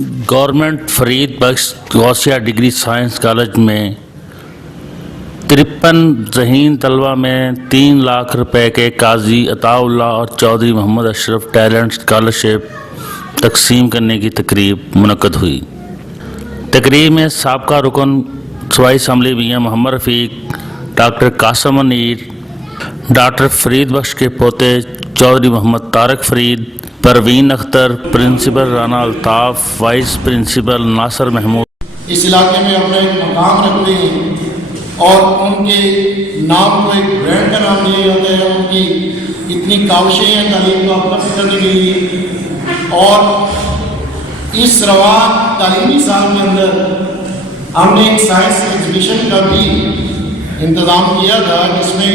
Government Farid بخش غوثیہ degree science college میں 53 ذہین طلبہ میں 3 لاکھ روپے کے قاضی عطاء اللہ اور چودھری محمد اشرف ٹیلنٹ اسکالرشپ تقسیم کرنے کی تقریب منعقد ہوئی۔ تقریب میں سابقہ رکن صوبائی assembly Mian Muhammad Rafiq, doctor Qasim Munir, doctor Farid Bakhsh کے پوتے Chaudhry Muhammad Tariq Farid, Parveen Akhtar, principal Rana Altaf, vice principal Nasir Mahmood اس علاقے میں اپنا ایک مقام رکھتے ہیں اور ان کے نام کو ایک برانڈ کا نام دیا جاتا ہے۔ ان کی اتنی کاوشیں ہیں تعلیم کو اپلفٹ کرنے کے لیے، اور اس رواں تعلیمی سال کے اندر ہم نے ایک سائنس ایگزیبیشن کا بھی انتظام کیا تھا، جس میں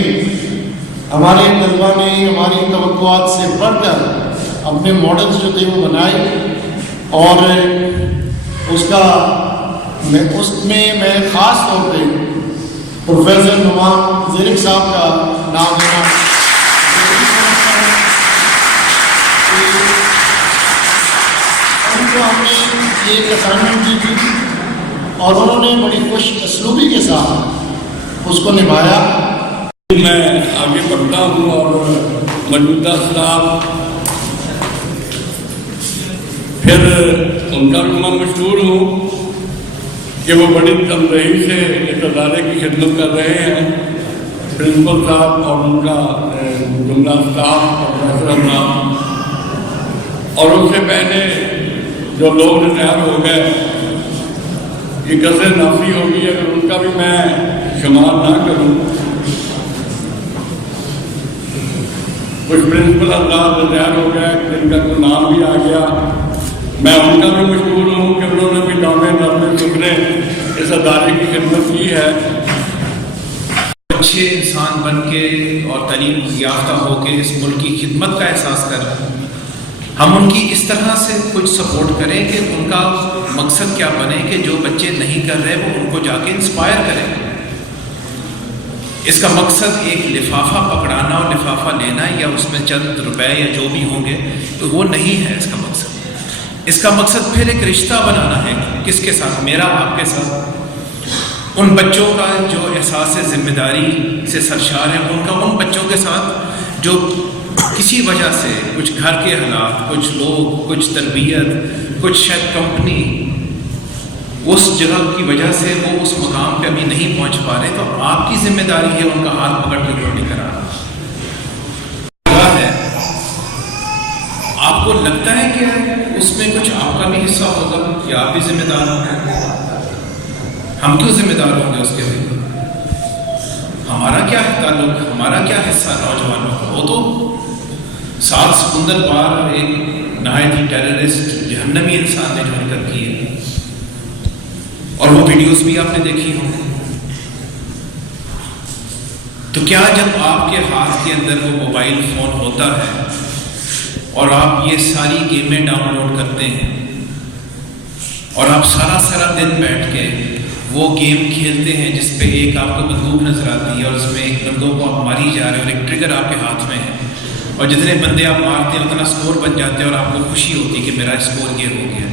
ہمارے طلبہ نے ہماری توقعات سے بڑھ کر اپنے ماڈلز جو تھے وہ بنائے، اور اس میں میں خاص طور پہ پروفیسر نعمان زیرک صاحب کا نام لینا، ان کو ہم نے ایک اسائنمنٹ دی تھی اور انہوں نے بڑی خوش اسلوبی کے ساتھ اس کو نبھایا۔ میں آگے بڑھتا ہوں اور موجودہ اسٹاف پھر ان کا بھی میں مشہور ہوں کہ وہ بڑی تنظیم سے اس ادارے کی خدمت کر رہے ہیں۔ پرنسپل صاحب اور ان کا جملہ اسٹاف اور پروفیسر صاحب، اور ان سے پہلے جو لوگ ریٹائر ہو گئے، یہ کثرت نافی ہوگی اگر ان کا بھی میں شمار نہ کروں۔ کچھ پرنسپل حضرات ریٹائر ہو گئے جن کا تو نام بھی آ گیا، میں ان کا بھی مشہور ہوں کہ انہوں نے بھی دامے نرمے فکرے اس ادارے کی خدمت کی ہے۔ اچھے انسان بن کے اور تعلیم یافتہ ہو کے اس ملک کی خدمت کا احساس کریں، ہم ان کی اس طرح سے کچھ سپورٹ کریں کہ ان کا مقصد کیا بنے کہ جو بچے نہیں کر رہے وہ ان کو جا کے انسپائر کریں۔ اس کا مقصد ایک لفافہ پکڑانا اور لفافہ لینا یا اس میں چند روپے یا جو بھی ہوں گے تو وہ نہیں ہے اس کا مقصد۔ اس کا مقصد پھر ایک رشتہ بنانا ہے، کس کے ساتھ؟ میرا آپ کے ساتھ، ان بچوں کا جو احساس ذمہ داری سے سرشار ہیں، ان بچوں کے ساتھ جو کسی وجہ سے کچھ گھر کے حالات، کچھ لوگ، کچھ تربیت، کچھ شاید کمپنی، اس جگہ کی وجہ سے وہ اس مقام پہ ابھی نہیں پہنچ پا رہے، تو آپ کی ذمہ داری ہے ان کا ہاتھ پکڑ کے روٹی کرانا۔ آپ کو لگتا ہے کہ اس میں کچھ آپ کا بھی حصہ ہوگا کہ آپ بھی ذمہ دار ہوں گے؟ ہم کیوں ذمہ دار ہوں گے اس کے لیے؟ ہمارا کیا تعلق، ہمارا کیا حصہ نوجوانوں کا؟ وہ تو 7 سمندر پار ایک نہایت ہی ٹیررسٹ جہنمی انسان نے جو حرکت کی ہے، اور وہ ویڈیوز بھی آپ نے دیکھی ہوں۔ تو کیا جب آپ کے ہاتھ کے اندر وہ موبائل فون ہوتا ہے اور آپ یہ ساری گیمیں ڈاؤن لوڈ کرتے ہیں اور آپ سارا دن بیٹھ کے وہ گیم کھیلتے ہیں جس پہ ایک آپ کو بندوق نظر آتی ہے اور اس میں ایک بندوں کو آپ ماری جا رہے ہیں اور ایک ٹریگر آپ کے ہاتھ میں ہے، اور جتنے بندے آپ مارتے ہیں اتنا سکور بن جاتے ہیں اور آپ کو خوشی ہوتی ہے کہ میرا سکور یہ ہو گیا،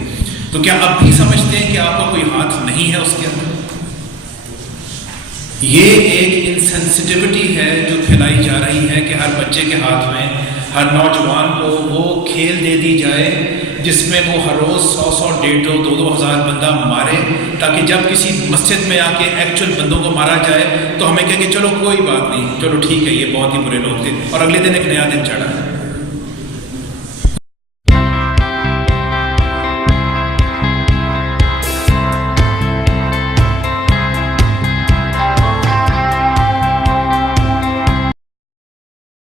تو کیا آپ بھی سمجھتے ہیں کہ آپ کا کوئی ہاتھ نہیں ہے اس کے اندر؟ یہ ایک انسینسٹیوٹی ہے جو پھیلائی جا رہی ہے کہ ہر بچے کے ہاتھ میں، ہر نوجوان کو وہ کھیل دے دی جائے جس میں وہ ہر روز 100 150 2 ہزار بندہ مارے، تاکہ جب کسی مسجد میں آ کے ایکچوئل بندوں کو مارا جائے تو ہمیں کہیں کہ چلو کوئی بات نہیں، چلو ٹھیک ہے یہ بہت ہی برے لوگ تھے، اور اگلے دن ایک نیا دن چڑھا۔